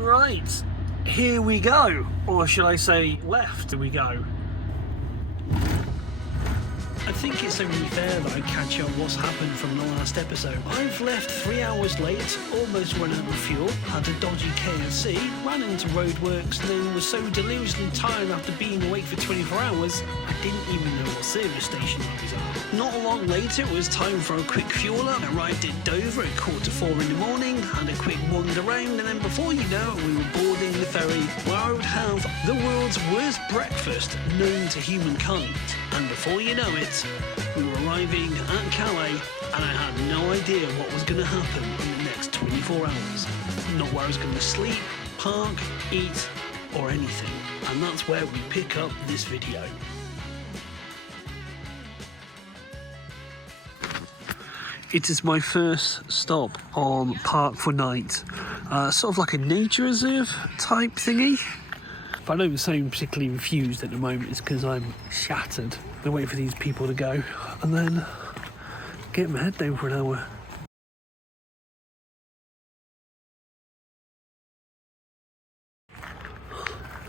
Right, here we go, or should I say left we go. I think it's only fair that I catch up what's happened from the last episode. I've left 3 hours late, almost run out of fuel, had a dodgy KFC, ran into roadworks, and then was so delusionally tired after being awake for 24 hours, I didn't even know what service station I was at. Not long later, it was time for a quick fuel up. I arrived at Dover at 3:45 in the morning, had a quick wander around, and then before you know it, we were boarding the ferry, where I would have the world's worst breakfast known to humankind. And before you know it, we were arriving at Calais, and I had no idea what was going to happen in the next 24 hours. Not where I was going to sleep, park, eat, or anything. And that's where we pick up this video. It is my first stop on Park for Night. Sort of like a nature reserve type thingy. If I don't sound particularly infused at the moment, it's because I'm shattered. I wait for these people to go and then get my head down for an hour.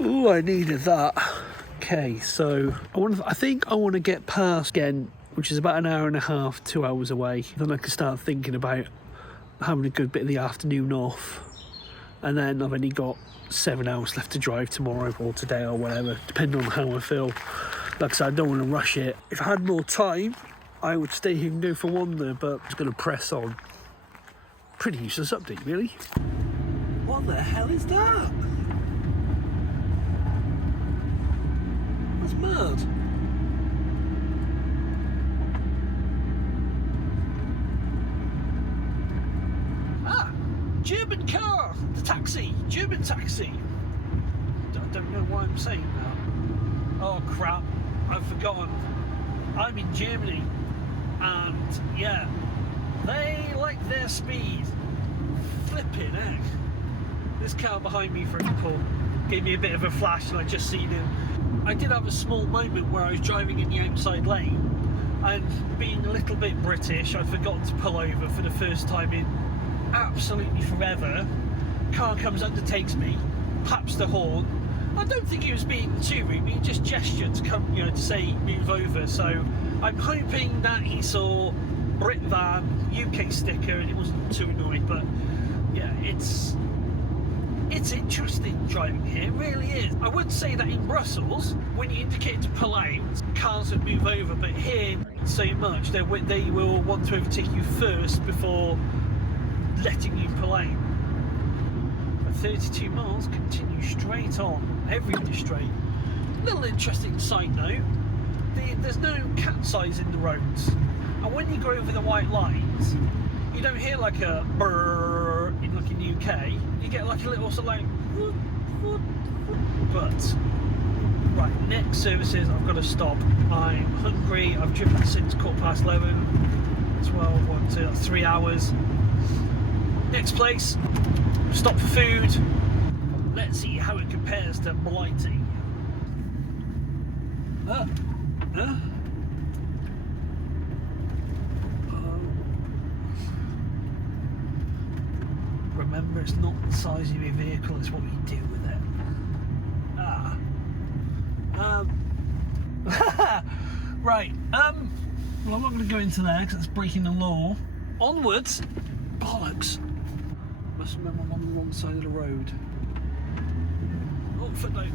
Ooh, I needed that. Okay, so I think I want to get past Ghent, which is about an hour and a half, 2 hours away. Then I can start thinking about having a good bit of the afternoon off. And then I've only got 7 hours left to drive tomorrow or today or whatever, depending on how I feel. Like I said, I don't want to rush it. If I had more time, I would stay here and go for wander, but I'm just going to press on. Pretty useless update, really. What the hell is that? That's mad. Ah, German car, the taxi, German taxi. I don't know why I'm saying that. Oh crap, I've forgotten. I'm in Germany, and yeah, they like their speed. Flipping heck. This car behind me, for example, gave me a bit of a flash and I just seen him. I did have a small moment where I was driving in the outside lane, and being a little bit British, I'd forgotten to pull over for the first time in absolutely forever. Car comes, undertakes me, paps the horn. I don't think he was being too rude, he just gestured to come, to say move over. So I'm hoping that he saw Brit Van UK sticker and he wasn't too annoyed. But yeah, it's interesting driving here, it really is. I would say that in Brussels, when you indicate to pull out, cars would move over, but here, so much, they will want to overtake you first before letting you pull out. At 32 miles, continue straight on, everything straight. Little interesting side note, there's no capsize in the roads, and when you go over the white lines, you don't hear like a brrrr in like in the UK. You get like a little sort of like whoop, whoop, whoop. But right, next services I've got to stop. I'm hungry. I've driven since 11:15, 12, 1, 2, that's 3 hours. Next place, stop for food. Let's see how it compares to Blighty. Remember, it's not the size of your vehicle, it's what you do with it. Right, well, I'm not going to go into there because that's breaking the law. Onwards. Bollocks. Must remember I'm on the wrong side of the road. Oh, footnote.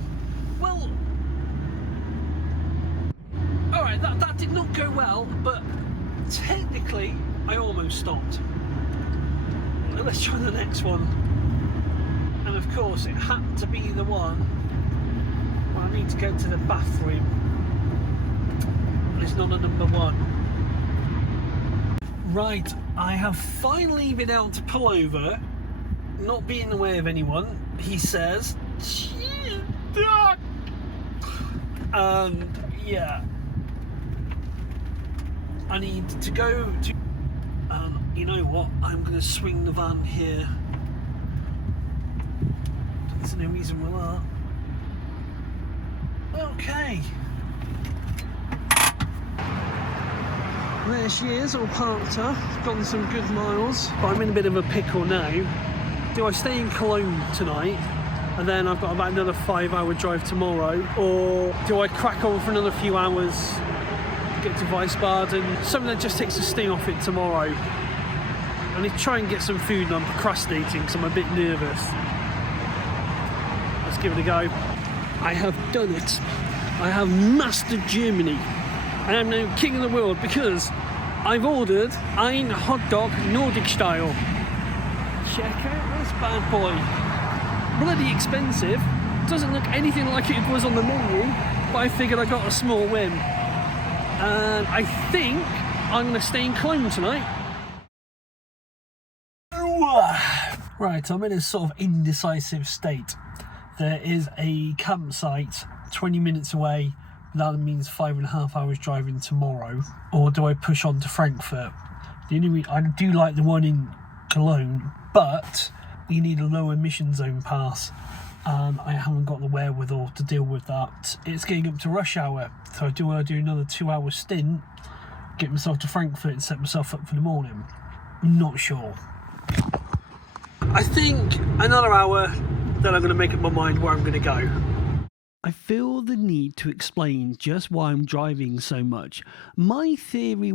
Well, alright, that did not go well, but technically I almost stopped. Let's try the next one. And of course it had to be the one where I need to go to the bathroom. And it's not a number 1. Right, I have finally been able to pull over, not being in the way of anyone, he says. And yeah, I need to go to, you know what, I'm going to swing the van here. There's no reason for that. Okay. There she is, all parked up, gone some good miles. But I'm in a bit of a pickle now, Do I stay in Cologne tonight and then I've got about another 5-hour drive tomorrow, or do I crack on for another few hours, get to Wiesbaden, something that just takes the sting off it tomorrow? I need to try and get some food and I'm procrastinating because I'm a bit nervous. Let's give it a go. I have done it. I have mastered Germany. I am now king of the world because I've ordered ein hot dog Nordic style. Check out this bad boy. Bloody expensive. Doesn't look anything like it was on the menu, but I figured I got a small win. And I think I'm going to stay in Cologne tonight. Right, I'm in a sort of indecisive state. There is a campsite 20 minutes away. That means 5.5 hours driving tomorrow. Or do I push on to Frankfurt? The only reason I do like the one in Cologne, but you need a low emission zone pass, and I haven't got the wherewithal to deal with that. It's getting up to rush hour, so I do want to do another 2-hour stint, get myself to Frankfurt and set myself up for the morning. I'm not sure. I think another hour, then I'm going to make up my mind where I'm going to go. I feel the need to explain just why I'm driving so much. My theory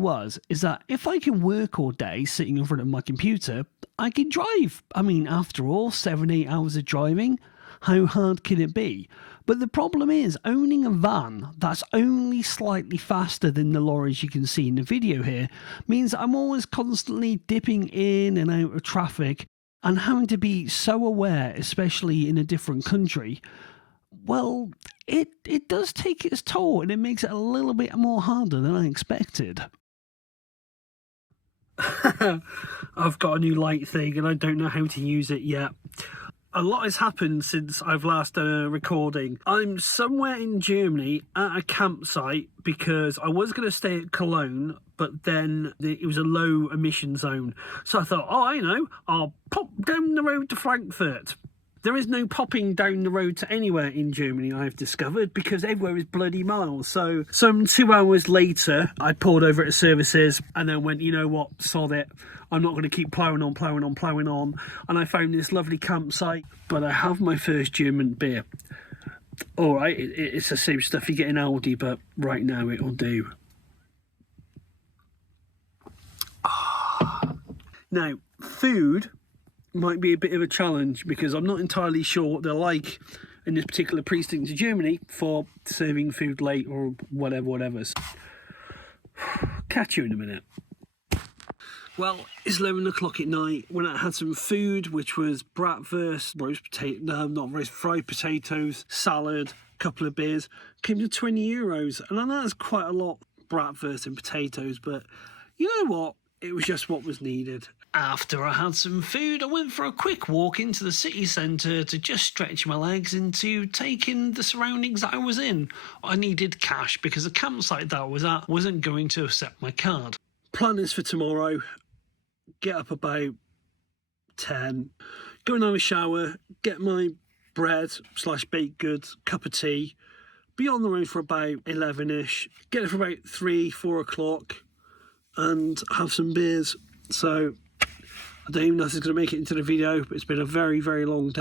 is that if I can work all day sitting in front of my computer, I can drive. I mean, after all, 7-8 hours of driving, how hard can it be? But the problem is, owning a van that's only slightly faster than the lorries you can see in the video here means I'm always constantly dipping in and out of traffic and having to be so aware, especially in a different country. Well, it does take its toll, and it makes it a little bit more harder than I expected. I've got a new light thing and I don't know how to use it yet. A lot has happened since I've last done a recording. I'm somewhere in Germany at a campsite because I was going to stay at Cologne, but then it was a low emission zone. So I thought, oh, I know, I'll pop down the road to Frankfurt. There is no popping down the road to anywhere in Germany, I've discovered, because everywhere is bloody miles. So some 2 hours later, I pulled over at services and then went, you know what, sod it. I'm not going to keep ploughing on. And I found this lovely campsite, but I have my first German beer. All right, it's the same stuff you get in Aldi, but right now it'll do. Now, food might be a bit of a challenge because I'm not entirely sure what they're like in this particular precinct of Germany for serving food late or whatever. So, catch you in a minute. Well, it's 11 o'clock at night when I had some food, which was bratwurst, fried potatoes, salad, couple of beers. Came to €20, and I know that's quite a lot, bratwurst and potatoes, but you know what? It was just what was needed. After I had some food, I went for a quick walk into the city centre to just stretch my legs and to take in the surroundings that I was in. I needed cash because the campsite that I was at wasn't going to accept my card. Plan is for tomorrow. Get up about 10, go and have a shower, get my bread/baked goods, cup of tea, be on the road for about 11ish, get it for about 3-4 o'clock and have some beers. So I don't even know if it's going to make it into the video, but it's been a very, very long day.